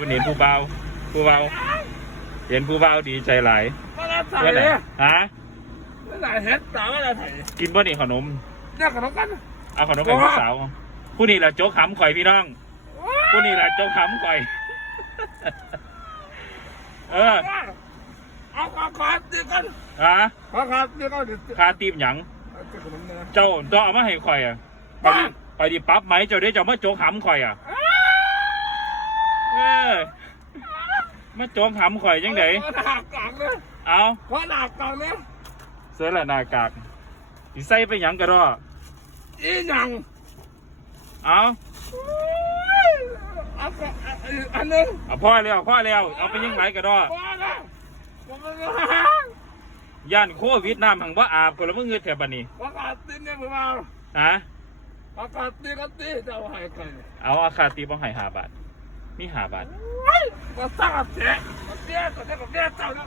วันเห็นผู้เบาผู้เบาเห็นผู้เบาดีใจหลายก็ได้ใส่เพื่อนไหนเนี่ยฮะไม่ได้เห็ดแต่ไม่ได้ใส่กินบ่นี่ขนมเนี่ยขนมกันเอาขนมไปผู้สาวผู้นี้แหละโจ๊กขำข่อยพี่น้อง ผู้นี้แหละโจ๊กขำข่อย เออเอาขอขอตีกันฮะขอขอตีกันเดี๋ยวคาตีมหยังตีขนมเนี่ยนะเจ้าต้องเอามาให้ข่อยอะไปดิไปดิปั๊บไหมเจ้าได้เจ้ามาโจ๊กขำข่อยอะเออ มาโจ๊กขำข่อยยังไงขอหน้ากากเลยเอาขอหน้ากากเลยเสื้อละหน้ากากสิใส่ไปหยังกระรออีหยังเอาเอาขออันนึงเอาพ่อแล้วพ่อแล้วเอาไปยังไงกระรอพอแล้วผมไม่รู้ย่านโควิดน้ำหังว่าอาบคนละมึงเงือแถบบันนี้ขอขอตีเนี่ยผมเอาฮะขอขอตีก็ตีจะเอาให้ใครเอาอาคาตีบ้องไห้หาบาท มีหาบาทก็สร้าบเสียเสียก็ได้ก็เสียเจ้าเนาะ